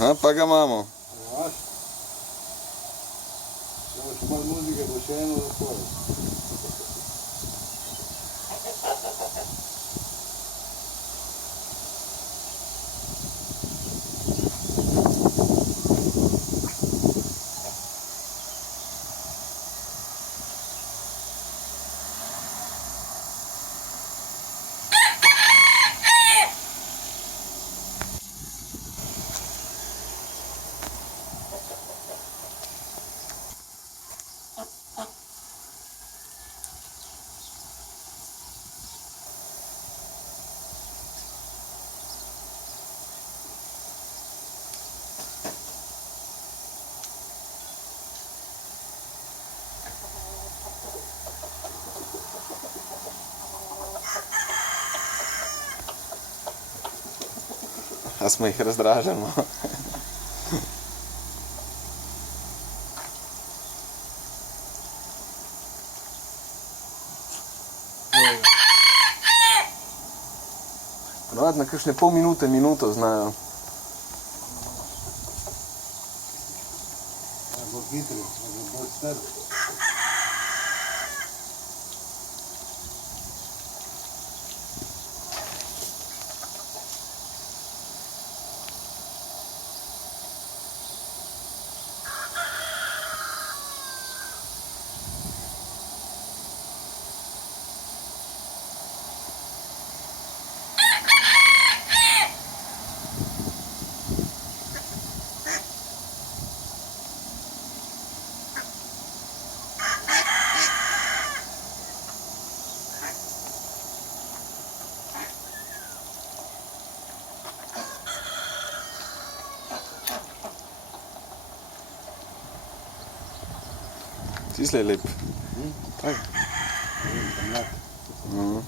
Aha, pa ga imamo. Imaš? Samo še malo muzike, bo še eno zapored. A smo jih razdražili, no? Ponovadi na kakšne pol minute, minuto znajo. Bo hitri, bo bolj strd. Tisle je lep. Tak. Tam